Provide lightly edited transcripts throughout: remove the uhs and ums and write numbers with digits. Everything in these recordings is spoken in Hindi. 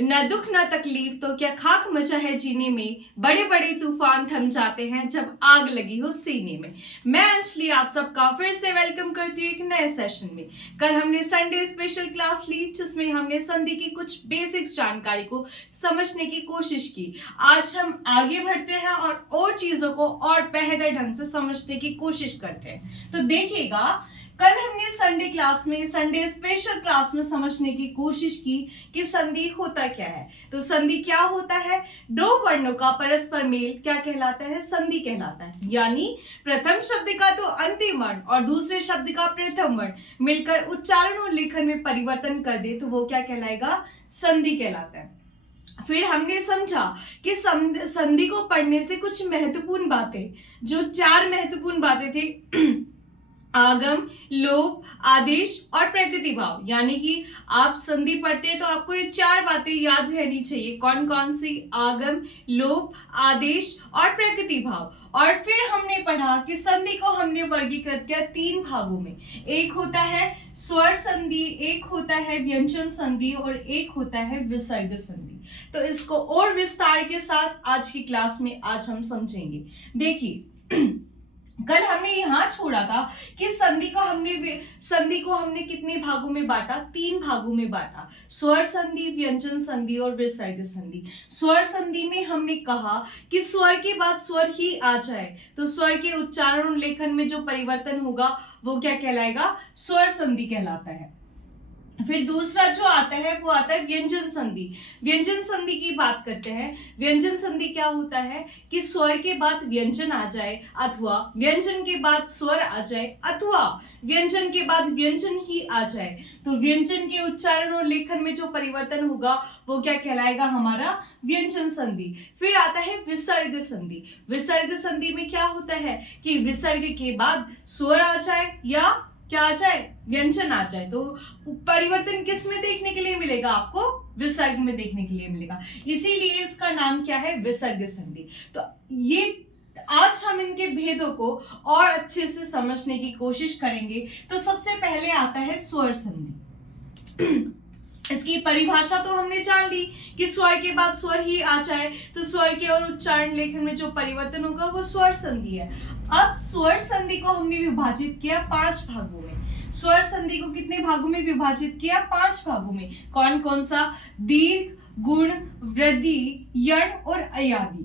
न दुख न तकलीफ तो क्या खाक मचा है जीने में, बड़े बड़े तूफान थम जाते हैं जब आग लगी हो सीने में। मैं अंजलि आप सबका फिर से वेलकम करती हूँ एक नए सेशन में। कल हमने संडे स्पेशल क्लास ली जिसमें हमने संधि की कुछ बेसिक्स जानकारी को समझने की कोशिश की। आज हम आगे बढ़ते हैं और चीजों को और बेहतर ढंग से समझने की कोशिश करते हैं। तो देखिएगा, कल हमने संडे स्पेशल क्लास में समझने की कोशिश की कि संधि होता क्या है। तो संधि क्या होता है? दो वर्णों का परस्पर मेल क्या कहलाता है? संधि कहलाता है। यानी प्रथम शब्द का तो अंतिम वर्ण और दूसरे शब्द का प्रथम वर्ण मिलकर उच्चारण और लेखन में परिवर्तन कर दे तो वो क्या कहलाएगा? संधि कहलाता है। फिर हमने समझा कि संधि को पढ़ने से कुछ महत्वपूर्ण बातें, जो चार महत्वपूर्ण बातें थी आगम, लोप, आदेश और प्रकृति भाव। यानी कि आप संधि पढ़ते हैं तो आपको ये चार बातें याद रहनी चाहिए। कौन कौन सी? आगम, लोप, आदेश और प्रकृति भाव। और फिर हमने पढ़ा कि संधि को हमने वर्गीकृत किया तीन भागों में। एक होता है स्वर संधि, एक होता है व्यंजन संधि और एक होता है विसर्ग संधि। तो इसको और विस्तार के साथ आज की क्लास में आज हम समझेंगे। देखिए, कल हमने यहां छोड़ा था कि संधि को हमने कितने भागों में बांटा? तीन भागों में बांटा। स्वर संधि, व्यंजन संधि और विसर्ग संधि। स्वर संधि में हमने कहा कि स्वर के बाद स्वर ही आ जाए तो स्वर के उच्चारण और लेखन में जो परिवर्तन होगा वो क्या कहलाएगा? स्वर संधि कहलाता है। फिर दूसरा जो आता है वो आता है व्यंजन संधि। व्यंजन संधि की बात करते हैं। व्यंजन संधि क्या होता है कि स्वर के बाद व्यंजन आ जाए अथवा व्यंजन के बाद स्वर आ जाए अथवा व्यंजन के बाद व्यंजन ही आ जाए तो व्यंजन के उच्चारण और लेखन में जो परिवर्तन होगा वो क्या कहलाएगा? हमारा व्यंजन संधि। फिर आता है विसर्ग संधि। विसर्ग संधि में क्या होता है कि विसर्ग के बाद स्वर आ जाए या क्या आ जाए? व्यंजन आ जाए तो परिवर्तन किस में देखने के लिए मिलेगा? आपको विसर्ग में देखने के लिए मिलेगा। इसीलिए इसका नाम क्या है? विसर्ग संधि। तो ये आज हम इनके भेदों को और अच्छे से समझने की कोशिश करेंगे। तो सबसे पहले आता है स्वर संधि। इसकी परिभाषा तो हमने जान ली कि स्वर के बाद स्वर ही आ जाए तो स्वर के और उच्चारण लेखन में जो परिवर्तन होगा वो स्वर संधि है। अब स्वर संधि को हमने विभाजित किया 5 भागों में। स्वर संधि को कितने भागों में विभाजित किया? 5 भागों में। कौन कौन सा? दीर्घ, गुण, वृद्धि, यण और अयादि।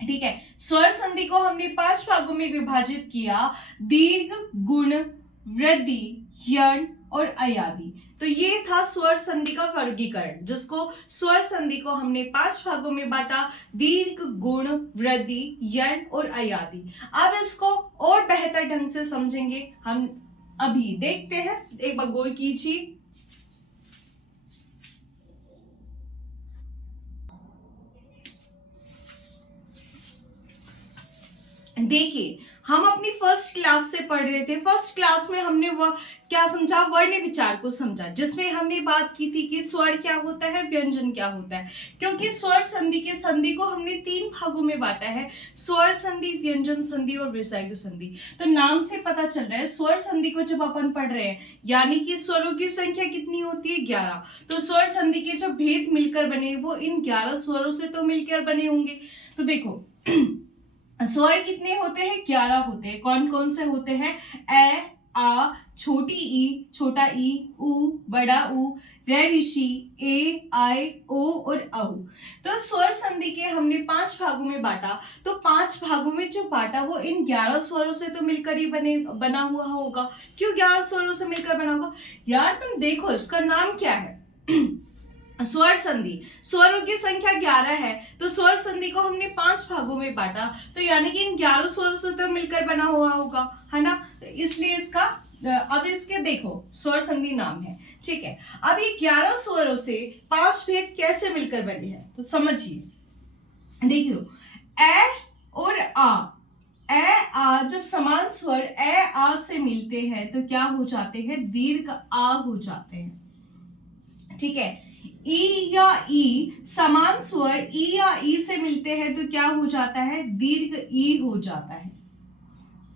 ठीक है, स्वर संधि को हमने 5 भागों में विभाजित किया। दीर्घ, गुण, वृद्धि, यण और अयादि। तो ये था स्वर संधि का वर्गीकरण, जिसको स्वर संधि को हमने 5 भागों में बांटा। दीर्घ, गुण, वृद्धि, यण और अयादि। अब इसको और बेहतर ढंग से समझेंगे हम। अभी देखते हैं, एक बार गौर कीजिए। देखिए, हम अपनी फर्स्ट क्लास से पढ़ रहे थे। फर्स्ट क्लास में हमने वह क्या समझा? वर्ण विचार को समझा, जिसमें हमने बात की थी कि स्वर क्या होता है, व्यंजन क्या होता है। क्योंकि स्वर संधि को हमने 3 भागों में बांटा है। स्वर संधि, व्यंजन संधि और विसर्ग संधि। तो नाम से पता चल रहा है स्वर संधि को जब अपन पढ़ रहे हैं यानी कि स्वरों की संख्या कितनी होती है? 11। तो स्वर संधि के जो भेद मिलकर बने वो इन 11 स्वरों से तो मिलकर बने होंगे। तो देखो, स्वर कितने होते हैं? 11 होते हैं। कौन कौन से होते हैं? ए, आ, छोटी ई, छोटा ई, उ, बड़ा उ, रे ऋषि, ए, आई, ओ और औ। तो स्वर संधि के हमने 5 भागों में बांटा। तो 5 भागों में जो बांटा वो इन 11 स्वरों से तो मिलकर ही बना हुआ होगा। क्यों 11 स्वरों से मिलकर बना होगा? यार तुम देखो, इसका नाम क्या है? स्वर संधि। स्वरों की संख्या 11 है तो स्वर संधि को हमने 5 भागों में बांटा। तो यानी कि इन 11 स्वरों से तो मिलकर बना हुआ होगा, है ना? तो इसलिए इसका अब इसके देखो स्वर संधि नाम है। ठीक है, अब ये 11 स्वरों से 5 भेद कैसे मिलकर बने हैं तो समझिए। देखियो, ए और आ। ए, आ जब समान स्वर ए, आ से मिलते हैं तो क्या हो जाते हैं? दीर्घ आ हो जाते हैं। ठीक है, ई या ई समान स्वर ई या ई से मिलते हैं तो क्या हो जाता है? दीर्घ ई हो जाता है।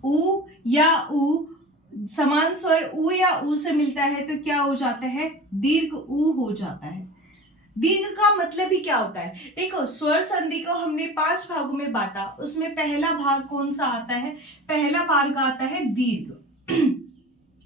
उ या उ समान स्वर उ या उ से मिलता है तो क्या हो जाता है? दीर्घ उ हो जाता है। दीर्घ का मतलब ही क्या होता है? देखो, स्वर संधि को हमने 5 भागों में बांटा। उसमें पहला भाग कौन सा आता है? पहला भाग आता है दीर्घ।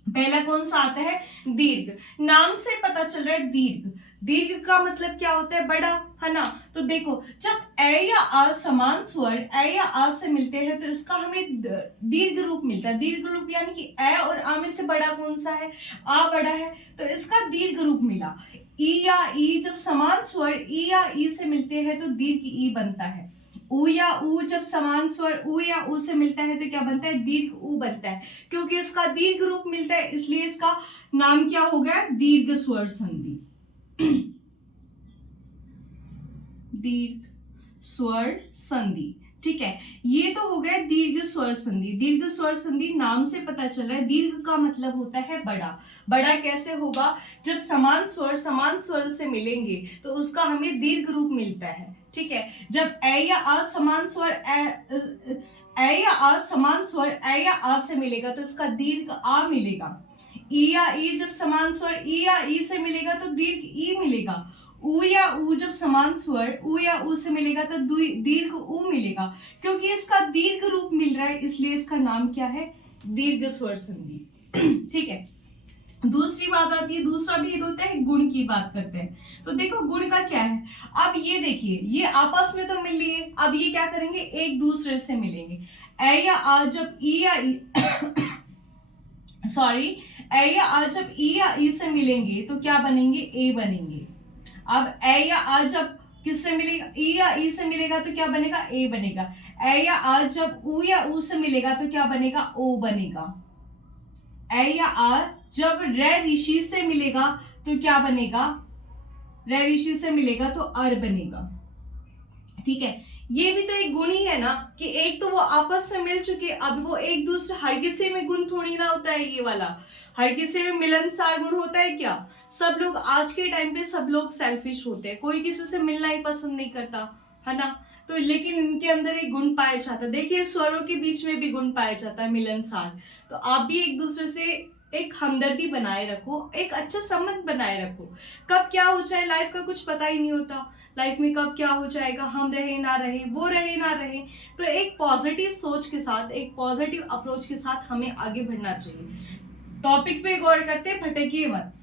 पहला कौन सा आता है? दीर्घ। नाम से पता चल रहा है दीर्घ। दीर्घ का मतलब क्या होता है? बड़ा, है ना? तो देखो, जब ए या आ समान स्वर ए या आ से मिलते हैं तो इसका हमें दीर्घ रूप मिलता है। दीर्घ रूप यानी कि ए और आ में से बड़ा कौन सा है? आ बड़ा है, तो इसका दीर्घ रूप मिला। ई या ई, जब समान स्वर ई या ई से मिलते हैं तो दीर्घ ई बनता है। उ या उ, जब समान स्वर उ या उ से मिलता है तो क्या बनता है? दीर्घ उ बनता है। क्योंकि इसका दीर्घ रूप मिलता है इसलिए इसका नाम क्या हो गया? दीर्घ स्वर संधि। दीर्घ स्वर संधि, ठीक है। ये तो हो गया दीर्घ स्वर संधि। दीर्घ स्वर संधि नाम से पता चल रहा है। दीर्घ का मतलब होता है बड़ा। बड़ा कैसे होगा? जब समान स्वर से मिलेंगे तो उसका हमें दीर्घ रूप मिलता है, ठीक है। जब ए या आ समान स्वर ए या आ से मिलेगा तो इसका दीर्घ आ मिलेगा। ई या ई, जब समान स्वर ई या ई से मिलेगा तो दीर्घ ई मिलेगा। उ या उ, जब समान स्वर उ या उ से मिलेगा तो दीर्घ उ मिलेगा। क्योंकि इसका दीर्घ रूप मिल रहा है इसलिए इसका नाम क्या है? दीर्घ स्वर संधि। ठीक है। दूसरी बात आती है, दूसरा भेद होता है गुण की बात करते हैं। तो देखो गुण का क्या है। अब ये देखिए, ये आपस में तो मिल लिए, अब ये क्या करेंगे? एक दूसरे से मिलेंगे। ए या आ जब ई या सॉरी ए या आ जब ई या ई से मिलेंगे तो क्या बनेंगे? ए बनेंगे। अब ए या आ जब किससे मिलेगा? ई या ई से मिलेगा तो क्या बनेगा? ए बनेगा। ए या आ जब उ या उ से मिलेगा तो क्या बनेगा? ओ बनेगा। ए या आ जब रे ऋषि से मिलेगा तो क्या बनेगा? रे ऋषि से मिलेगा तो अर बनेगा, ठीक है। ये भी तो एक गुण ही है ना, कि एक तो वो आपस में मिल चुके, अब वो एक दूसरे, हर किसी में गुण थोड़ी ना होता है ये वाला। हर किसी में मिलनसार गुण होता है क्या? सब लोग आज के टाइम पे सब लोग सेल्फिश होते हैं, कोई किसी से मिलना ही पसंद नहीं करता, है ना। तो लेकिन इनके अंदर एक गुण पाया जाता है। देखिए, स्वरों के बीच में भी गुण पाया जाता है, मिलनसार। तो आप भी एक दूसरे से एक हमदर्दी बनाए रखो, एक अच्छा संबंध बनाए रखो। कब क्या हो जाए लाइफ का कुछ पता ही नहीं होता। लाइफ में कब क्या हो जाएगा, हम रहे ना रहे, वो रहे ना रहे। तो एक पॉजिटिव सोच के साथ, एक पॉजिटिव अप्रोच के साथ हमें आगे बढ़ना चाहिए। टॉपिक पे गौर करते, भटकिए मत।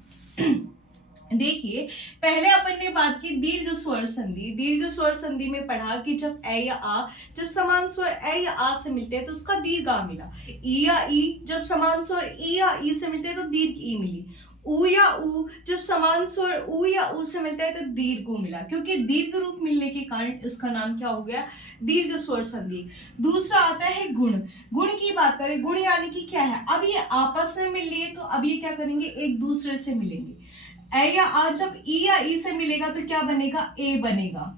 देखिए, पहले अपन ने बात की दीर्घ स्वर संधि। दीर्घ स्वर संधि में पढ़ा कि जब ए या आ, जब समान स्वर ए या आ से मिलते हैं तो उसका दीर्घ आ मिला। ई या ई, जब समान स्वर ई या ई से मिलते हैं तो दीर्घ ई मिली। उ या उ, जब समान स्वर उ या उ से मिलता है तो दीर्घ उ मिला। क्योंकि दीर्घ रूप मिलने के कारण इसका नाम क्या हो गया? दीर्घ स्वर संधि। दूसरा आता है गुण। गुण की बात करें, गुण यानी कि क्या है? अब ये आपस में मिल लिए तो अब ये क्या करेंगे? एक दूसरे से मिलेंगे। ए या आ जब ई या ई से मिलेगा तो क्या बनेगा? ए बनेगा।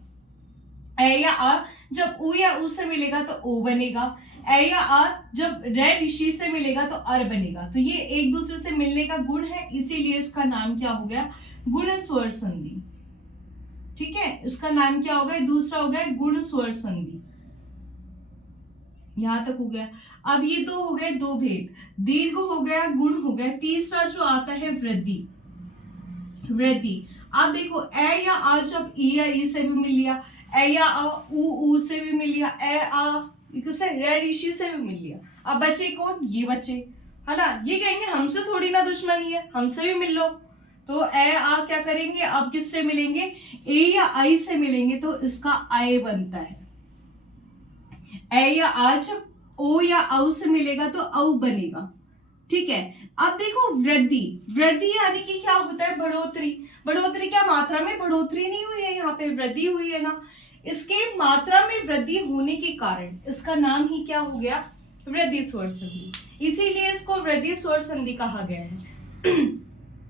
ए या आ जब उ या उ से मिलेगा तो ओ बनेगा। ए या आ जब रे ऋषि से मिलेगा तो अर बनेगा। तो ये एक दूसरे से मिलने का गुण है, इसीलिए इसका नाम क्या हो गया? गुण स्वर संधि, ठीक है। इसका नाम क्या हो गया? दूसरा हो गया गुण स्वर संधि। यहां तक हो गया। अब ये तो हो गए दो भेद, दीर्घ हो गया, गुण हो गया। तीसरा जो आता है वृद्धि। वृद्धि, अब देखो ए या आ जब ई या ई से भी मिल लिया, ए या आ उ से भी मिल लिया, ए आ किससे? रे ऋषि से भी मिल लिया। अब बचे कौन? ये बचे, है ना। ये कहेंगे हमसे थोड़ी ना दुश्मनी है, हमसे भी मिल लो। तो ए आ क्या करेंगे? अब किससे मिलेंगे? ए या आई से मिलेंगे तो इसका आय बनता है। ए या आ जब ओ या औ से मिलेगा तो औ बनेगा, ठीक है। अब देखो वृद्धि। वृद्धि यानी कि क्या होता है? बढ़ोतरी। बढ़ोतरी क्या मात्रा में बढ़ोतरी नहीं हुई है, यहाँ पे वृद्धि हुई है ना। इसके मात्रा में वृद्धि होने के कारण इसका नाम ही क्या हो गया? वृद्धि स्वर संधि। इसीलिए इसको वृद्धि स्वर संधि कहा गया है।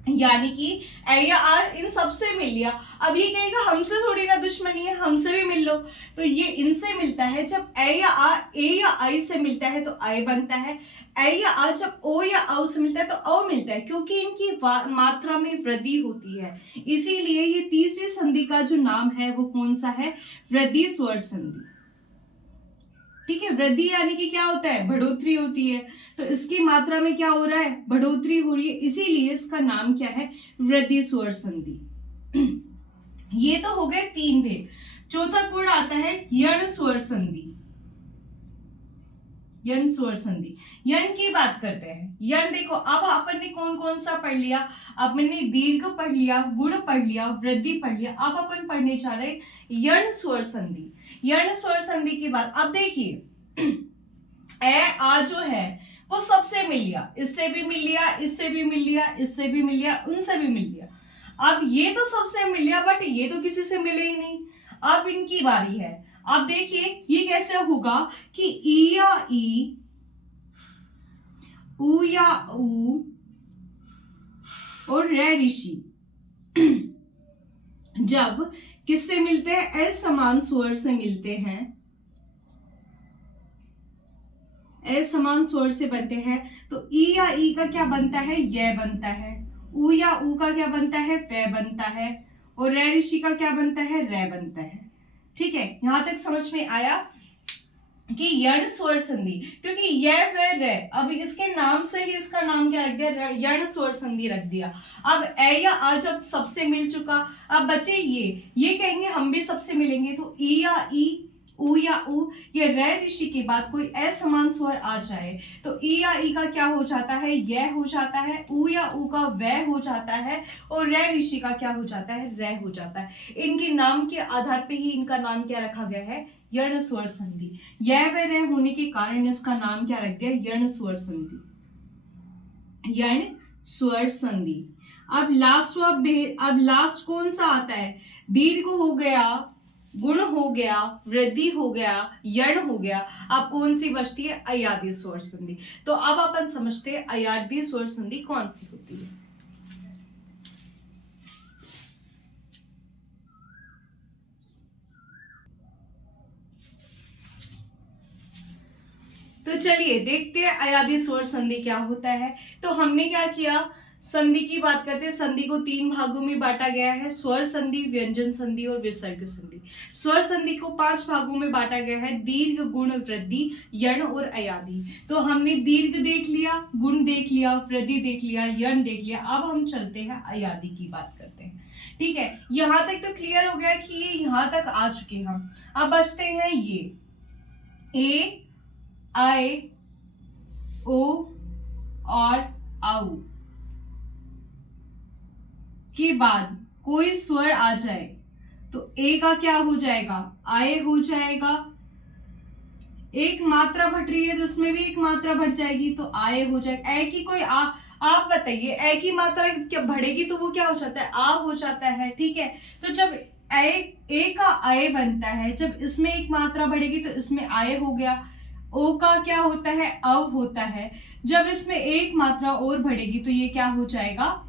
यानी कि ए या आ इन सबसे मिल लिया। अब ये कहेगा हमसे थोड़ी ना दुश्मनी है, हमसे भी मिल लो। तो ये इनसे मिलता है। जब ए या आई से मिलता है तो आई बनता है। ए या आ जब ओ या औ से मिलता है तो औ मिलता है, क्योंकि इनकी मात्रा में वृद्धि होती है। इसीलिए ये तीसरी संधि का जो नाम है वो कौन सा है? वृद्धि स्वर संधि, ठीक है। वृद्धि यानी कि क्या होता है? बढ़ोतरी होती है। तो इसकी मात्रा में क्या हो रहा है? बढ़ोतरी हो रही है, इसीलिए इसका नाम क्या है? वृद्धि स्वर संधि। ये तो हो गए 3 भेद। चौथा कोड आता है यण स्वर संधि। यण स्वर संधि, यण की बात करते हैं। यण देखो, अब अपन ने कौन कौन सा पढ़ लिया? अपने दीर्घ पढ़ लिया, गुण पढ़ लिया, वृद्धि पढ़ लिया। अब अपन पढ़ने जा रहे यण स्वर संधि। यण स्वर संधि की बात, अब देखिए ए आ जो है वो सबसे मिल लिया, इससे भी मिल लिया, इससे भी मिल लिया, इससे भी मिल लिया, उनसे भी मिल लिया। अब ये तो सबसे मिल लिया, बट ये तो किसी से मिले ही नहीं। अब इनकी बारी है। अब देखिए ये कैसे होगा कि ई या ई, ऊ या ऊ और रे ऋषि जब किससे मिलते हैं? असमान स्वर से मिलते हैं, असमान स्वर से बनते हैं। तो ई या ई का क्या बनता है? ये बनता है। ऊ या ऊ का क्या बनता है? वे बनता है। और रे ऋषि का क्या बनता है? रे बनता है। ठीक है, यहां तक समझ में आया कि यण स्वर संधि, क्योंकि ये वे रे, अब इसके नाम से ही इसका नाम क्या रख दिया? यण स्वर संधि रख दिया। अब ए या आ जब सबसे मिल चुका, अब बचे ये कहेंगे हम भी सबसे मिलेंगे, तो ई या ई, ऊ या ऊ, ये रे ऋषि के बाद कोई असमान स्वर आ जाए तो ई या ई का क्या हो जाता है? यह हो जाता है। ऊ या ऊ का वह हो जाता है। और रे ऋषि का क्या हो जाता है? रे हो जाता है। इनके नाम के आधार पे ही इनका नाम क्या रखा गया है? यण स्वर संधि। यह व रे होने के कारण इसका नाम क्या रख दिया? यण स्वर संधि। यण स्वर संधि। अब लास्ट कौन सा आता है? दीर्घ हो गया, गुण हो गया, वृद्धि हो गया, यण हो गया। अब कौन सी बचती है? अयादी स्वर संधि। तो अब अपन समझते हैं अयादी स्वर संधि कौन सी होती है। तो चलिए देखते हैं अयादी स्वर संधि क्या होता है। तो हमने क्या किया? संधि की बात करते हैं। संधि को 3 भागों में बांटा गया है, स्वर संधि, व्यंजन संधि और विसर्ग संधि। स्वर संधि को 5 भागों में बांटा गया है, दीर्घ, गुण, वृद्धि, यण और अयादी। तो हमने दीर्घ देख लिया, गुण देख लिया, वृद्धि देख लिया, यण देख लिया। अब हम चलते हैं अयादी की बात करते हैं। ठीक है, यहां तक तो क्लियर हो गया कि ये यहां तक आ चुके हम। अब बचते हैं ये ए, आए, ओ और आउ के बाद कोई स्वर आ जाए तो ए का क्या हो जाएगा? आए हो जाएगा। एक मात्रा बढ़ रही है तो उसमें भी एक मात्रा बढ़ जाएगी तो आए हो जाएगा। ए की कोई आप बताइए, ए की मात्रा क्या बढ़ेगी तो वो क्या हो जाता है? आ हो जाता है। ठीक है, तो जब ए का आए बनता है, जब इसमें एक मात्रा बढ़ेगी तो इसमें आए हो गया। ओ का क्या होता है? अव होता है। जब इसमें एक मात्रा और बढ़ेगी तो ये क्या हो जाएगा?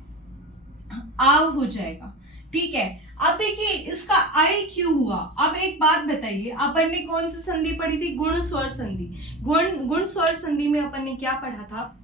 आव हो जाएगा। ठीक है, अब देखिए इसका आई क्यों हुआ? अब एक बात बताइए, अपन ने कौन सी संधि पढ़ी थी? गुण स्वर संधि। गुण स्वर संधि में अपन ने क्या पढ़ा था?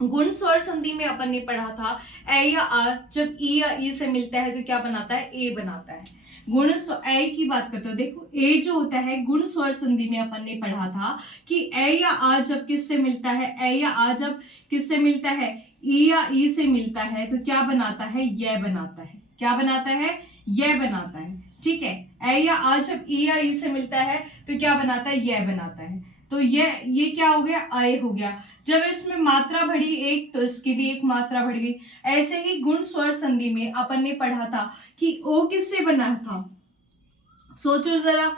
गुण स्वर संधि में अपन ने पढ़ा था ए या आ जब ई या ई से मिलता है तो क्या बनाता है? ए बनाता है। गुण ए की बात करते हो, देखो ए जो होता है गुण स्वर संधि में अपन ने पढ़ा था कि ए या आ जब किससे मिलता है? ए या आ जब किससे मिलता है? ई या ई से मिलता है तो क्या बनाता है? यह बनाता है। क्या बनाता है? यह बनाता है। ठीक है, ए या आ जब ई या ई से मिलता है तो क्या बनाता है? यह बनाता है। तो ये क्या हो गया? आए हो गया। जब इसमें मात्रा बढ़ी एक तो इसकी भी एक मात्रा बढ़ गई। ऐसे ही गुण स्वर संधि में अपन ने पढ़ा था कि ओ किससे बना था? सोचो जरा,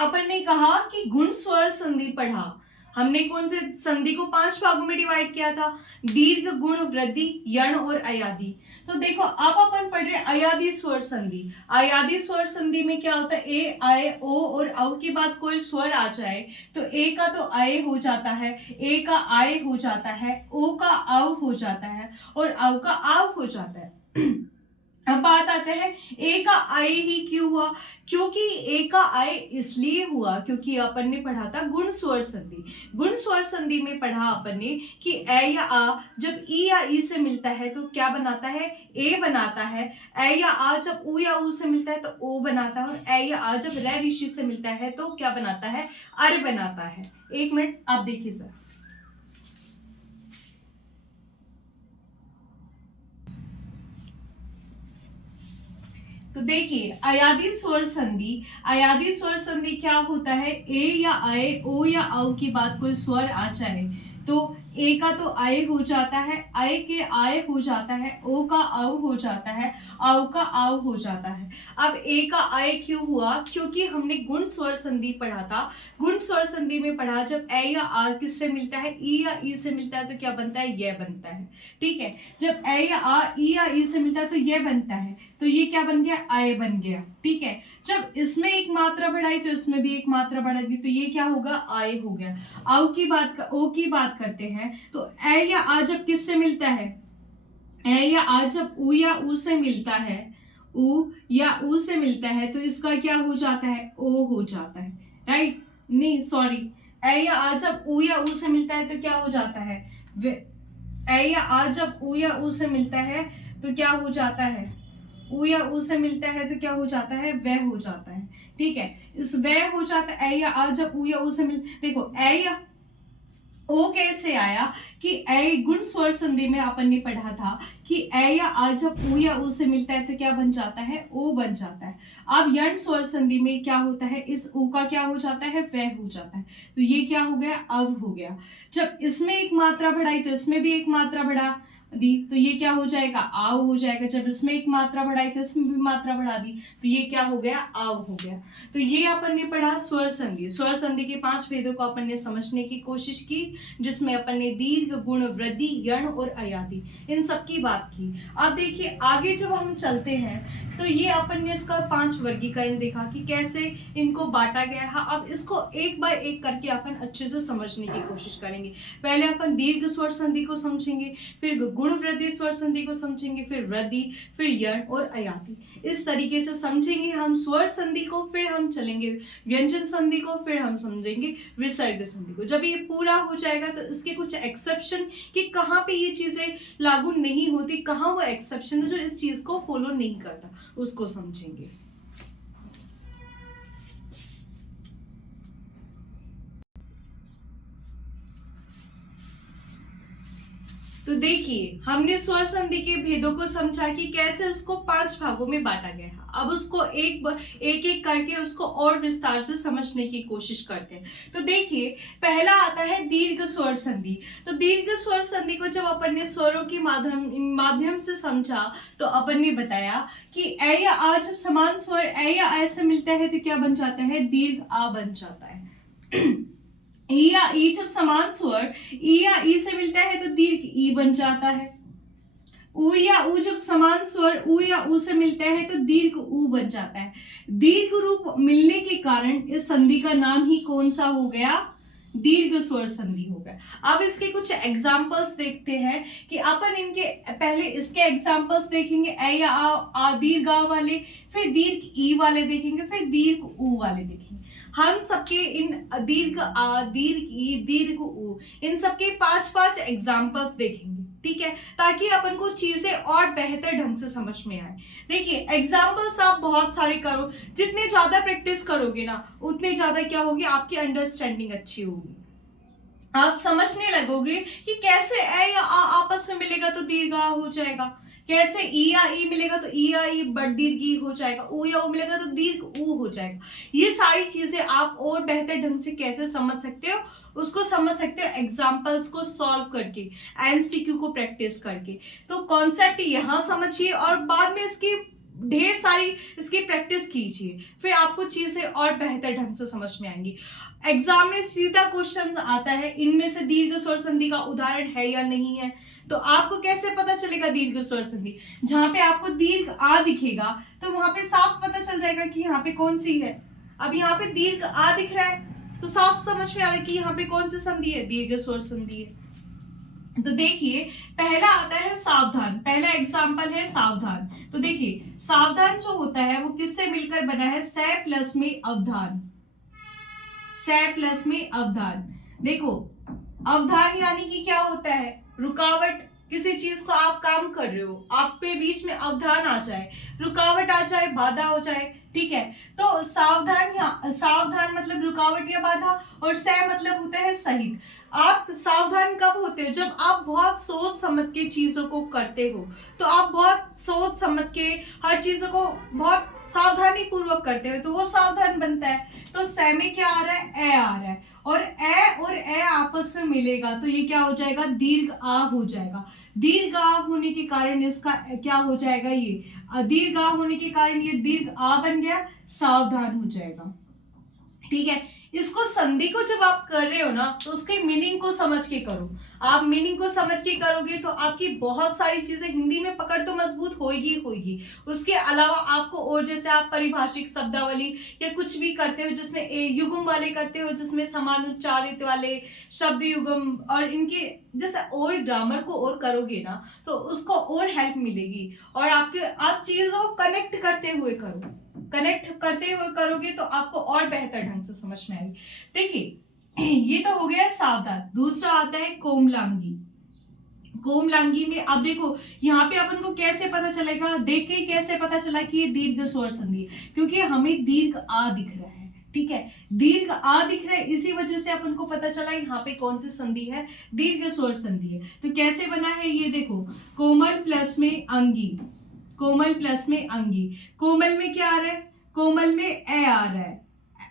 अपन ने कहा कि गुण स्वर संधि पढ़ा। हमने कौन से संधि को 5 भागों में डिवाइड किया था? दीर्घ, गुण, वृद्धि, यण और अयादी। तो देखो अब अपन पढ़ रहे अयादी स्वर संधि। अयादी स्वर संधि में क्या होता है? ए, आए, ओ और औ के बाद कोई स्वर आ जाए तो ए का तो आए हो जाता है, ए का आए हो जाता है, ओ का आव हो जाता है और औ का आव हो जाता है। अब बात आता है ए का आय ही क्यों हुआ? क्योंकि ए का आय इसलिए हुआ क्योंकि अपन ने पढ़ा था गुण स्वर संधि। गुण स्वर संधि में पढ़ा अपन ने कि ए या आ जब ई या ई से मिलता है तो क्या बनाता है? ए बनाता है। ए या आ जब ऊ या ऊ से मिलता है तो ओ बनाता है। और ए या आ जब रे ऋषि से मिलता है तो क्या बनाता है? अर बनाता है। एक मिनट आप देखिए सर। तो देखिए अयादी स्वर संधि क्या होता है, ए या आए, ओ या औ की बात कोई स्वर आ जाए तो ए का तो आए हो जाता है, आए के आए हो जाता है, ओ का औ हो जाता है, औ का आव हो जाता है। अब ए का आए क्यों हुआ, क्योंकि हमने गुण स्वर संधि पढ़ा था। गुण स्वर संधि में पढ़ा जब ए या आ किससे मिलता है, ई या ई से मिलता है तो क्या बनता है, यह बनता है। ठीक है, जब ए या आ ई या ई से मिलता है तो यह बनता है, तो ये क्या बन गया, आए बन गया। ठीक है, जब इसमें एक मात्रा बढ़ाई तो इसमें भी एक मात्रा बढ़ा दी तो ये क्या होगा, आए हो गया। ओ की बात करते हैं तो ए या आ जब किससे मिलता है, ए या आ जब उ या उ से मिलता है, उ या उ से मिलता है तो इसका क्या हो जाता है, ओ हो जाता है। राइट, नहीं सॉरी, ए या आ जब उ या उ से मिलता है तो क्या हो जाता है, ए या आ जब उ या उ से मिलता है तो क्या हो जाता है, उ या उ से मिलता है तो क्या हो जाता है, वह हो जाता है। ठीक है, इस वह हो जाता है, ए या आ जब उ या उ से मिल, देखो ए या ओ कैसे आया कि ए गुण स्वर संधि में अपन ने पढ़ा था कि ए या आ जब उ या उ से मिलता है तो क्या बन जाता है, ओ बन जाता है। अब यण स्वर संधि में क्या होता है, इस उ का क्या हो जाता है, वह हो जाता है, तो ये क्या हो गया, अब हो गया। जब इसमें एक मात्रा बढ़ाई तो इसमें भी एक मात्रा बढ़ा दी तो ये क्या हो जाएगा, आव हो जाएगा। जब इसमें एक मात्रा बढ़ाई तो इसमें भी मात्रा बढ़ा दी तो ये क्या हो गया, आव हो गया। तो ये अपन ने पढ़ा स्वर संधि। स्वर संधि के 5 भेदों को अपन ने समझने की कोशिश की, जिसमें अपन ने दीर्घ, गुण, वृद्धि, यण और अयादी इन सब की बात की। अब देखिए आगे जब हम चलते हैं तो ये अपन ने इसका 5 वर्गीकरण देखा कि कैसे इनको बांटा गया है। अब इसको एक बाय एक करके अपन अच्छे से समझने की कोशिश करेंगे। पहले अपन दीर्घ स्वर संधि को समझेंगे, फिर गुण वृद्धि स्वर संधि को समझेंगे, फिर वृद्धि, फिर यण और अयादी। इस तरीके से समझेंगे हम स्वर संधि को, फिर हम चलेंगे व्यंजन संधि को, फिर हम समझेंगे विसर्ग संधि को। जब ये पूरा हो जाएगा तो इसके कुछ एक्सेप्शन कि कहाँ पे ये चीजें लागू नहीं होती, कहाँ वो एक्सेप्शन है जो इस चीज को फॉलो नहीं करता, उसको समझेंगे। तो देखिए हमने स्वर संधि के भेदों को समझा कि कैसे उसको 5 भागों में बांटा गया है। अब उसको एक एक करके उसको और विस्तार से समझने की कोशिश करते हैं। तो देखिए पहला आता है दीर्घ स्वर संधि। तो दीर्घ स्वर संधि को जब अपन ने स्वरों के माध्यम से समझा तो अपन ने बताया कि ए या आ जब समान स्वर ए या आ से मिलता है तो क्या बन जाता है, दीर्घ आ बन जाता है। ई या ई जब समान स्वर ई या ई से मिलता है तो दीर्घ ई बन जाता है। उ या उ जब समान स्वर उ या उ से मिलता है तो दीर्घ उ बन जाता है। दीर्घ रूप मिलने के कारण इस संधि का नाम ही कौन सा हो गया, दीर्घ स्वर संधि हो गया। अब इसके कुछ एग्जांपल्स देखते हैं कि अपन इनके पहले इसके एग्जांपल्स देखेंगे, ए या आ दीर्घ आ वाले, फिर दीर्घ ई वाले देखेंगे, फिर दीर्घ उ वाले देखेंगे। हम सबके इन दीर्घ आ, दीर्घ ई, दीर्घ उ, इन सबके 5-5 एग्जांपल्स देखेंगे। ठीक है, ताकि अपन को चीजें और बेहतर ढंग से समझ में आए। देखिए एग्जांपल्स आप बहुत सारे करो, जितने ज्यादा प्रैक्टिस करोगे ना उतने ज्यादा क्या होगी, आपकी अंडरस्टैंडिंग अच्छी होगी। आप समझने लगोगे कि कैसे ए या आ आपस में मिलेगा तो दीर्घ आ हो जाएगा, कैसे ई या ई मिलेगा तो ई या ई बड़ दीर्घ ई हो जाएगा, उ या उ मिलेगा तो दीर्घ उ हो जाएगा। ये सारी चीजें आप और बेहतर ढंग से कैसे समझ सकते हो, उसको समझ सकते हो एग्जाम्पल्स को सॉल्व करके, एमसीक्यू को प्रैक्टिस करके। तो कॉन्सेप्ट यहाँ समझिए और बाद में इसकी ढेर सारी इसकी प्रैक्टिस कीजिए, फिर आपको चीजें और बेहतर ढंग से समझ में आएंगी। एग्जाम में सीधा क्वेश्चन आता है इनमें से दीर्घ स्वर संधि का उदाहरण है या नहीं है। तो आपको कैसे पता चलेगा दीर्घ स्वर संधि, जहां पे आपको दीर्घ आ दिखेगा तो वहां पे साफ पता चल जाएगा कि यहाँ पे कौन सी है। अब यहाँ पे दीर्घ आ दिख रहा है तो साफ समझ में आ रहा है कि यहाँ पे कौन सी संधि है, दीर्घ स्वर संधि है। तो देखिए पहला आता है सावधान, पहला एग्जाम्पल है सावधान। तो देखिए सावधान जो होता है वो किससे मिलकर बना है, से प्लस में अवधान, से प्लस में अवधान। देखो अवधान यानी कि क्या होता है, रुकावट, किसी चीज को आप काम कर रहे हो, आप पे बीच में अवधान आ जाए, रुकावट आ जाए, बाधा हो जाए। ठीक है, तो सावधान मतलब रुकावट या बाधा, और से मतलब होता है सहित। आप सावधान कब होते हो? जब आप बहुत सोच समझ के चीजों को करते हो। तो आप बहुत सोच समझ के हर चीजों को बहुत सावधानी पूर्वक करते हो, तो वो सावधान बनता है। तो स में क्या आ रहा है? ए आ रहा है, और ए आपस में मिलेगा तो ये क्या हो जाएगा? दीर्घ आ हो जाएगा। दीर्घ आ होने के कारण इसका क्या हो जाएगा? ये दीर्घ आ होने के कारण ये दीर्घ आ बन गया, सावधान हो जाएगा। ठीक है, इसको संधि को जब आप कर रहे हो ना, तो उसके मीनिंग को समझ के करो। आप मीनिंग को समझ के करोगे तो आपकी बहुत सारी चीजें हिंदी में पकड़ तो मजबूत होगी होगी। उसके अलावा आपको, और जैसे आप परिभाषिक शब्दावली या कुछ भी करते हो जिसमें युग्म वाले करते हो, जिसमें समान उच्चारित वाले शब्द युग्म, और इनके जैसे और ग्रामर को और करोगे ना, तो उसको और हेल्प मिलेगी। और आप चीजों को कनेक्ट करते हुए करोगे तो आपको और बेहतर ढंग से समझ में आएगी। देखिए, ये तो हो गया सावधान। दूसरा आता है कोमलांगी। कोमलांगी में अब देखो, यहाँ पे अपन को कैसे पता चलेगा? देख के ही कैसे पता चला कि ये दीर्घ स्वर संधि है? क्योंकि हमें दीर्घ आ दिख रहा है। ठीक है, दीर्घ आ दिख रहा है, इसी वजह से अपन को पता चला यहाँ पे कौन सी संधि है? दीर्घ स्वर संधि है। तो कैसे बना है ये देखो, कोमल प्लस में अंगी, कोमल प्लस में अंगी। कोमल में क्या आ रहा है? कोमल में ए आ रहा है,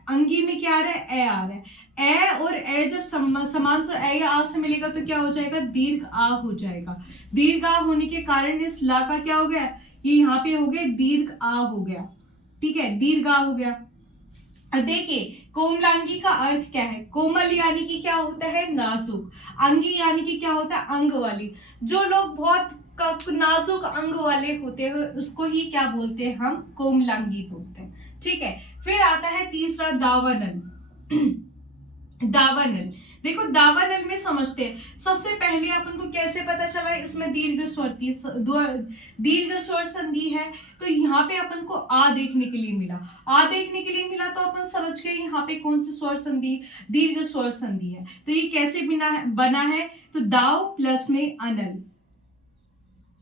अंगी में क्या आ रहा है? ए आ रहा है। ए और ए जब समान स्वर ए या आ से मिलेगा तो क्या हो जाएगा? दीर्घ आ हो जाएगा। दीर्घ आ होने के कारण इस ला का क्या हो गया? ये यहाँ पे हो गया दीर्घ आ हो गया। ठीक है, दीर्घ आ हो गया। अब देखिए, कोमलांगी का अर्थ क्या है? कोमल यानी कि क्या होता है? नाजुक। अंगी यानी कि क्या होता है? अंग वाली। जो लोग बहुत नाजुक अंग वाले होते हैं उसको ही क्या बोलते हैं? हम कोमलांगी बोलते हैं। ठीक है, फिर आता है तीसरा दावानल। दावानल, देखो दावानल में समझते हैं। सबसे पहले अपन को कैसे पता चला इसमें दीर्घ स्वर संधि है? तो यहाँ पे अपन को आ देखने के लिए मिला, तो अपन समझ गए यहाँ पे कौन सी स्वर संधि? दीर्घ स्वर संधि है। तो ये कैसे बना है? तो दाव प्लस में अनल,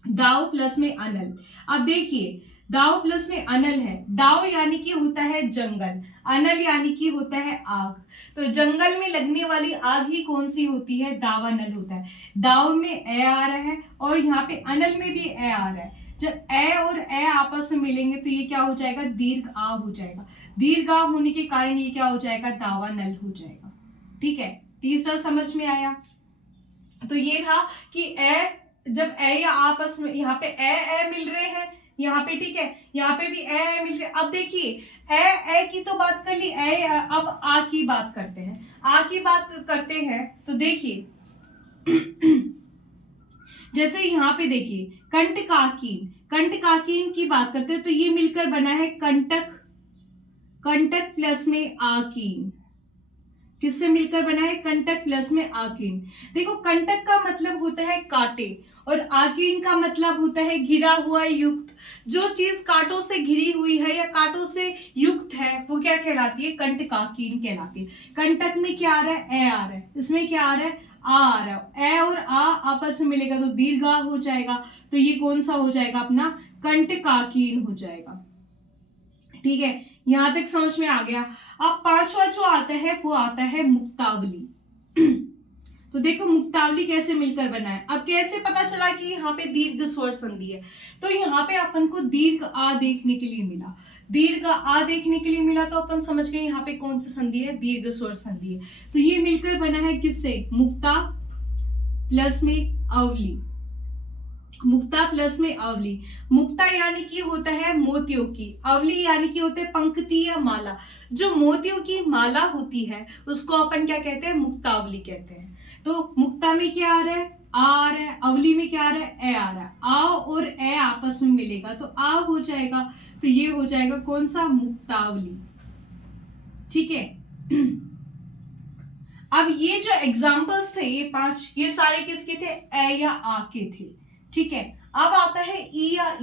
दाव प्लस में अनल। अब देखिए, दाव प्लस में अनल है। दाव यानी कि होता है जंगल, अनल यानी कि होता है आग। तो जंगल में लगने वाली आग ही कौन सी होती है? दावानल होता है। दाव में ए आ रहा है और यहाँ पे अनल में भी ए आ रहा है। जब ए और ए आपस में मिलेंगे तो ये क्या हो जाएगा? दीर्घ आ हो जाएगा। दीर्घ आ होने के कारण ये क्या हो जाएगा? दावानल हो जाएगा। ठीक है, तीसरा समझ में आया? तो ये था कि ए, जब ए या आपस में यहाँ पे ए मिल रहे हैं यहाँ पे, ठीक है, यहाँ पे भी ए मिल रहे हैं। अब देखिए, ए की तो बात कर ली, अब आ की बात करते हैं। तो देखिए जैसे यहाँ पे देखिए, कंटकाकीन की बात करते हैं तो ये मिलकर बना है कंटक प्लस में आकीन। किससे मिलकर बना है? कंटक प्लस में आकीन। देखो, कंटक का मतलब होता है कांटे और आकीन का मतलब होता है घिरा हुआ, युक्त। जो चीज कांटों से घिरी हुई है या कांटों से युक्त है वो क्या कहलाती है? कंटकाकीन कहलाती है। कंटक में क्या आ रहा है? ए आ रहा है। इसमें क्या आ रहा है? आ रहा है। ए और आ आपस में मिलेगा तो दीर्घ आ हो जाएगा। तो ये कौन सा हो जाएगा? अपना कंटकाकीन हो जाएगा। ठीक है, यहां तक समझ में आ गया। अब पांचवा जो आता है वो आता है मुक्तावली। तो देखो, मुक्तावली कैसे मिलकर बना है? अब कैसे पता चला कि यहाँ पे दीर्घ स्वर संधि है? तो यहाँ पे अपन को दीर्घ आ देखने के लिए मिला, तो अपन समझ गए यहाँ पे कौन सी संधि है? दीर्घ स्वर संधि है। तो ये मिलकर बना है किससे? मुक्ता प्लस में अवली। मुक्ता प्लस में अवली। मुक्ता यानी कि होता है मोतियों की, अवली यानी कि होते हैं पंक्ति या माला। जो मोतियों की माला होती है उसको अपन क्या कहते हैं? मुक्तावली कहते हैं। तो मुक्ता में क्या आ रहा है? आ रहा है। अवली में क्या आ रहा है? ए आ रहा है। आ और ए आपस में मिलेगा तो आ हो जाएगा। तो ये हो जाएगा कौन सा? मुक्तावली। ठीक है, अब ये जो एग्जाम्पल्स थे, ये 5, ये सारे किसके थे? ए या आ के थे। ठीक है, अब आता है ई या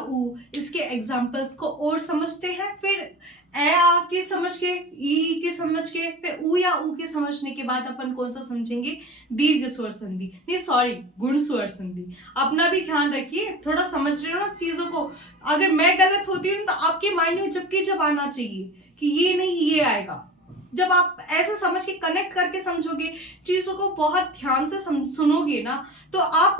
ऊ। इसके एग्जाम्पल्स को और समझते हैं। फिर ए आ के समझ के, ई के समझ के, फिर ऊ या ऊ के समझने के बाद अपन कौन सा समझेंगे? दीर्घ स्वर संधि, नहीं सॉरी, गुण स्वर संधि। अपना भी ध्यान रखिए, थोड़ा समझ रहे हो ना चीजों को। अगर मैं गलत होती हूँ तो आपके माइंड में जब आना चाहिए कि ये नहीं, ये आएगा। जब आप ऐसा समझ के कनेक्ट करके समझोगे, चीजों को बहुत ध्यान से सुनोगे ना, तो आप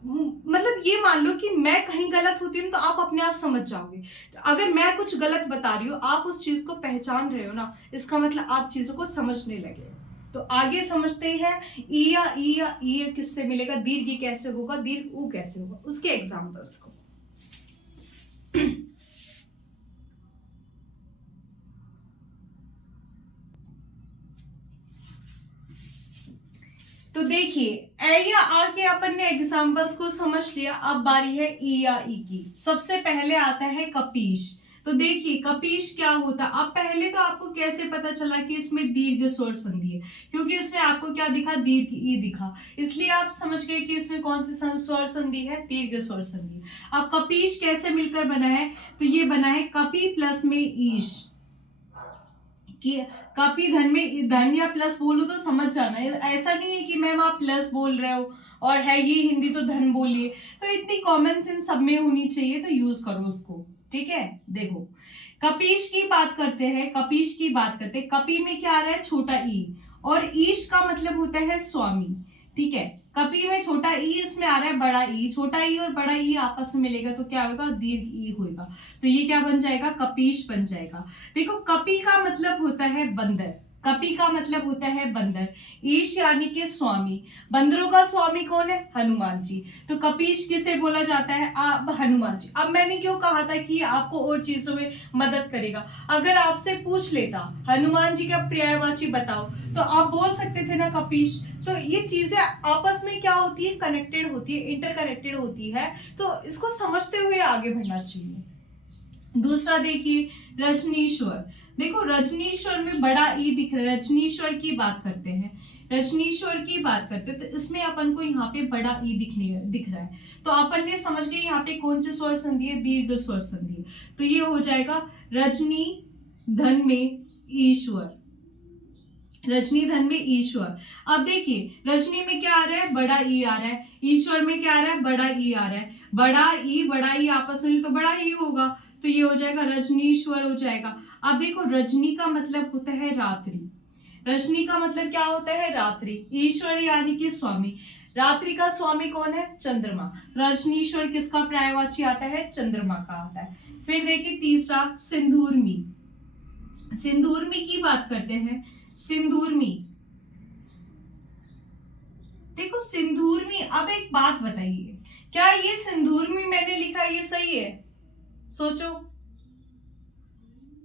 मतलब ये मान लो कि मैं कहीं गलत होती हूँ तो आप अपने आप समझ जाओगे। अगर मैं कुछ गलत बता रही हूँ, आप उस चीज को पहचान रहे हो ना, इसका मतलब आप चीजों को समझने लगे हो। तो आगे समझते हैं ई किससे मिलेगा, दीर्घ ई कैसे होगा, दीर्घ ऊ कैसे होगा, उसके एग्जाम्पल्स को। तो देखिए, ए या आ के अपन ने एग्जाम्पल्स को समझ लिया। अब बारी है ई या ई की। सबसे पहले आता है कपीश। तो देखिए कपीश क्या होता, अब पहले तो आपको कैसे पता चला कि इसमें दीर्घ स्वर संधि है, क्योंकि इसमें आपको क्या दिखा, दीर्घ ई दिखा, इसलिए आप समझ गए कि इसमें कौन सी स्वर संधि है, दीर्घ स्वर संधि। अब कपीश कैसे मिलकर बना है, तो ये बना है कपी प्लस में ईश, कि कपी धन में धन या प्लस बोलो तो समझ जाना, ऐसा नहीं है कि मैम आप प्लस बोल रहे हो और है ये हिंदी तो धन बोलिए। तो इतनी कॉमन सेंस सब में होनी चाहिए, तो यूज करो उसको, ठीक है। देखो कपीश की बात करते हैं, कपीश की बात करते हैं। कपी में क्या आ रहा है, छोटा ई, और ईश का मतलब होता है स्वामी, ठीक है। कपी में छोटा ई, इसमें आ रहा है बड़ा ई। छोटा ई और बड़ा ई आपस में मिलेगा तो क्या होगा, दीर्घ ई होगा। तो ये क्या बन जाएगा, कपीश बन जाएगा। देखो कपी का मतलब होता है बंदर, कपी का मतलब होता है बंदर। ईश यानी कि स्वामी, बंदरों का स्वामी कौन है, हनुमान जी। तो कपीश किसे बोला जाता है, अब हनुमान जी। अब मैंने क्यों कहा था कि आपको और चीजों में मदद करेगा, अगर आपसे पूछ लेता हनुमान जी का पर्यायवाची बताओ, तो आप बोल सकते थे ना कपीश। तो ये चीजें आपस में क्या होती है, कनेक्टेड होती है, इंटरकनेक्टेड होती है, तो इसको समझते हुए आगे बढ़ना चाहिए। दूसरा देखिए रजनीश्वर। देखो रजनीश्वर में बड़ा ई दिख रहा है, रजनीश्वर की बात करते हैं, रजनीश्वर की बात करते हैं, तो इसमें अपन को यहाँ पे बड़ा ई दिख रहा है। तो अपन ने समझ गए यहाँ पे कौन सी स्वर संधि है, दीर्घ स्वर संधि है। तो ये हो जाएगा रजनी धन में ईश्वर, रजनी धन में ईश्वर। अब देखिए रजनी में क्या आ रहा है, बड़ा ई आ रहा है, ईश्वर में क्या आ रहा है, बड़ा ई आ रहा है। बड़ा ई आपस में तो बड़ा ई होगा, तो ये हो जाएगा रजनीश्वर हो जाएगा। अब देखो रजनी का मतलब होता है रात्रि, रजनी का मतलब क्या होता है, रात्रि। ईश्वर यानी कि स्वामी, रात्रि का स्वामी कौन है, चंद्रमा। रजनीश्वर किसका पर्यायवाची आता है, चंद्रमा का आता है। फिर देखिए तीसरा सिंदूरमी, सिंदूरमी की बात करते हैं। सिंदूरमी, देखो सिंदूरमी, अब एक बात बताइए, क्या ये सिंदूरमी मैंने लिखा ये सही है, सोचो।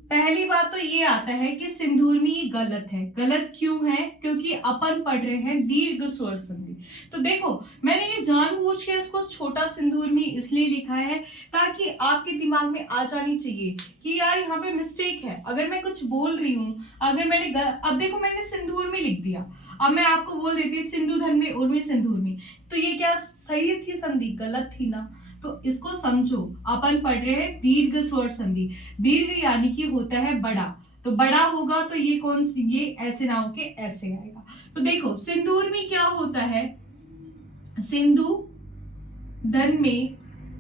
पहली बात तो ये आता है कि सिंदूरमी गलत है। गलत क्यों है, क्योंकि अपन पढ़ रहे हैं दीर्घ स्वर संधि। तो देखो मैंने ये जानबूझ के इसको छोटा सिंदूरमी इसलिए लिखा है ताकि आपके दिमाग में आ जानी चाहिए कि यार यहाँ पे मिस्टेक है। अगर मैं कुछ बोल रही हूँ, अगर मैंने अब देखो मैंने सिंदूरमी लिख दिया, अब मैं आपको बोल देती सिंधु धन में उर्मी सिंदूरमी, तो ये क्या सही थी संधि, गलत थी ना। तो इसको समझो, अपन पढ़ रहे हैं दीर्घ स्वर संधि। दीर्घ यानी कि होता है बड़ा, तो बड़ा होगा तो ये कौन सी, ये ऐसे ना होके ऐसे आएगा। तो देखो सिंदूर में क्या होता है, सिंधु धन में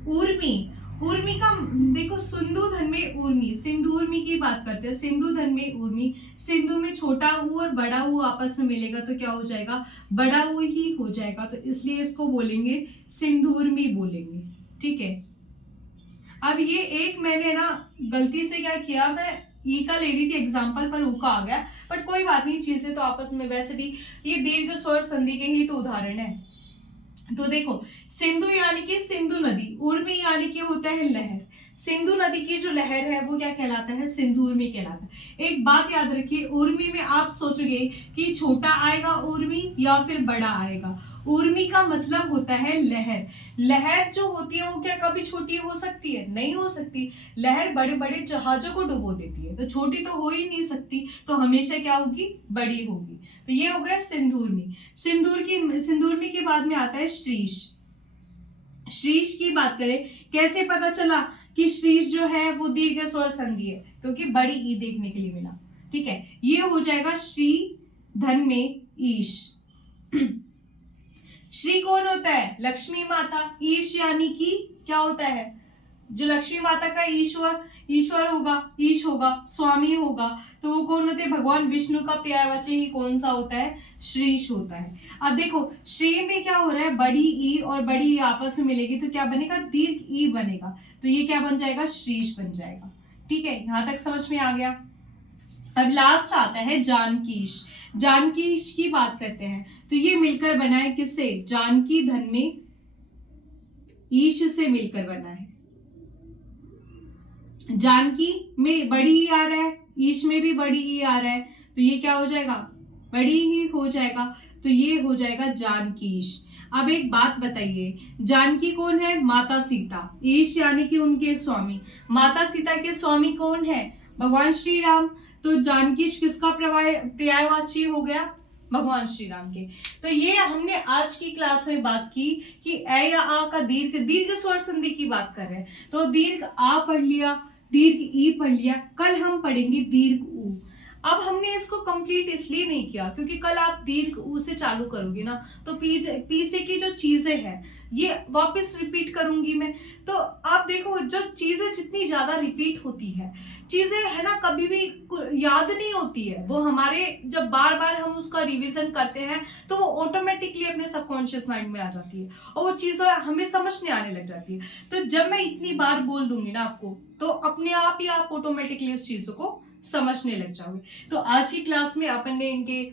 उर्मी, उर्मी का देखो सिंधु धन में उर्मी, सिंदूरमी की बात करते हैं, सिंधु धन में उर्मी। सिंधु में छोटा ऊ और बड़ा ऊ आपस में मिलेगा तो क्या हो जाएगा, बड़ा ऊ ही हो जाएगा, तो इसलिए इसको बोलेंगे सिंदूरमी बोलेंगे, ठीक है। अब ये एक मैंने ना गलती से क्या किया, मैं ई का ले रही थी एग्जाम्पल पर ऊ का आ गया, बट कोई बात नहीं, चीजें तो आपस में वैसे भी ये दीर्घ स्वर संधि के ही तो उदाहरण है। तो देखो सिंधु यानी कि सिंधु नदी, उर्मी यानी कि होता है लहर। सिंधु नदी की जो लहर है वो क्या कहलाता है, सिंधुर्मी कहलाता है। एक बात याद रखिए, उर्मी में आप सोचोगे कि छोटा आएगा उर्मी या फिर बड़ा आएगा। उर्मी का मतलब होता है लहर। लहर जो होती है वो क्या कभी छोटी हो सकती है, नहीं हो सकती। लहर बड़े बड़े जहाजों को डुबो देती है, तो छोटी तो हो ही नहीं सकती, तो हमेशा क्या होगी, बड़ी होगी। तो ये हो गया सिंदूरमी। सिंदूरमी के बाद में आता है श्रीश। श्रीश की बात करें, कैसे पता चला कि श्रीश जो है वो दीर्घ स्वर संधि है, क्योंकि बड़ी ई देखने के लिए मिला, ठीक है। ये हो जाएगा श्री धन में ईश। श्री कौन होता है, लक्ष्मी माता। ईश यानी कि क्या होता है, जो लक्ष्मी माता का ईश्वर होगा, ईश होगा, स्वामी होगा, तो वो कौन होते हैं? भगवान विष्णु का पर्यायवाची ही कौन सा होता है? श्रीश होता है। अब देखो श्री में क्या हो रहा है, बड़ी ई और बड़ी ई आपस में मिलेगी तो क्या बनेगा? दीर्घ ई बनेगा, तो ये क्या बन जाएगा? श्रीश बन जाएगा। ठीक है, यहां तक समझ में आ गया। अब लास्ट आता है जानकीश। जानकीश की बात करते हैं, तो ये मिलकर बना है किससे? जानकी धन में ईश से मिलकर बना है। जानकी में बड़ी ई आ रहा है, ईश में भी बड़ी ई आ रहा है, तो ये क्या हो जाएगा? बड़ी ही हो जाएगा, तो ये हो जाएगा जानकीश। अब एक बात बताइए, जानकी कौन है? माता सीता। ईश यानी कि उनके स्वामी। माता सीता के स्वामी कौन है? भगवान श्री राम। तो जानकीश किसका पर्यायवाची हो गया? भगवान श्री राम के। तो ये हमने आज की क्लास में बात की कि ए या आ का दीर्घ स्वर संधि की बात कर रहे हैं, तो दीर्घ आ पढ़ लिया, दीर्घ ई पढ़ लिया, कल हम पढ़ेंगे दीर्घ ऊ। अब हमने इसको कंप्लीट इसलिए नहीं किया क्योंकि कल आप दीर्घ ऊ से चालू करोगे ना, तो पीछे की जो चीजें हैं ये वापस रिपीट करूंगी मैं। तो आप देखो, जो चीजें जितनी ज्यादा रिपीट होती है, चीजें है ना, कभी भी याद नहीं होती है, वो हमारे जब बार बार हम उसका रिवीजन करते हैं तो वो ऑटोमेटिकली अपने सबकॉन्शियस माइंड में आ जाती है और वो चीजें हमें समझ में आने लग जाती है। तो जब मैं इतनी बार बोल दूंगी ना आपको, तो अपने आप ही आप ऑटोमेटिकली उस चीजों को समझने लग जाओगे। तो आज की क्लास में अपन ने इनके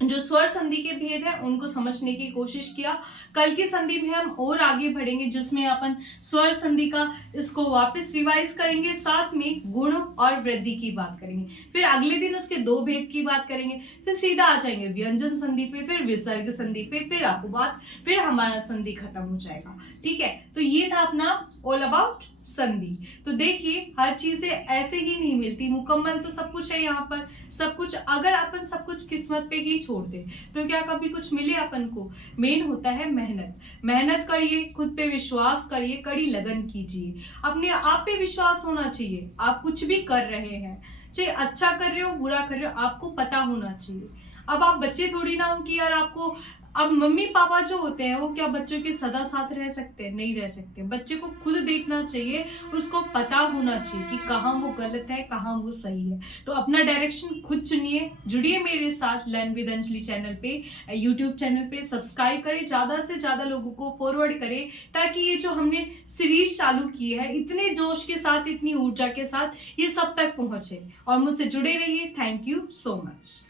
जो स्वर संधि के भेद है उनको समझने की कोशिश किया। कल की संधि में हम और आगे बढ़ेंगे जिसमें अपन स्वर संधि का इसको वापस रिवाइज करेंगे, साथ में गुण और वृद्धि की बात करेंगे। फिर अगले दिन उसके दो भेद की बात करेंगे, फिर सीधा आ जाएंगे व्यंजन संधि पे, फिर विसर्ग संधि पे, फिर अपवाद, फिर हमारा संधि खत्म हो जाएगा। ठीक है, तो ये था अपना ऑल अबाउट संधि। तो देखिए, हर चीजें ऐसे ही नहीं मिलती, मुकम्मल तो सब कुछ है यहाँ पर, सब कुछ अगर अपन सब कुछ किस्मत पे ही छोड़ दे तो क्या कभी कुछ मिले अपन को? मेन होता है मेहनत करिए, खुद पे विश्वास करिए, कड़ी लगन कीजिए, अपने आप पे विश्वास होना चाहिए। आप कुछ भी कर रहे हैं, चाहे अच्छा कर रहे हो बुरा कर रहे हो, आपको पता होना चाहिए। अब आप बच्चे थोड़ी ना हो कि यार आपको, अब मम्मी पापा जो होते हैं वो क्या बच्चों के सदा साथ रह सकते हैं? नहीं रह सकते। बच्चे को खुद देखना चाहिए, उसको पता होना चाहिए कि कहाँ वो गलत है, कहाँ वो सही है। तो अपना डायरेक्शन खुद चुनिए। जुड़िए मेरे साथ लर्न विद अंजलि चैनल पे, यूट्यूब चैनल पे सब्सक्राइब करें, ज्यादा से ज्यादा लोगों को फॉरवर्ड करें, ताकि ये जो हमने सीरीज चालू की है इतने जोश के साथ, इतनी ऊर्जा के साथ, ये सब तक पहुंचे। और मुझसे जुड़े रहिए। Thank you so much.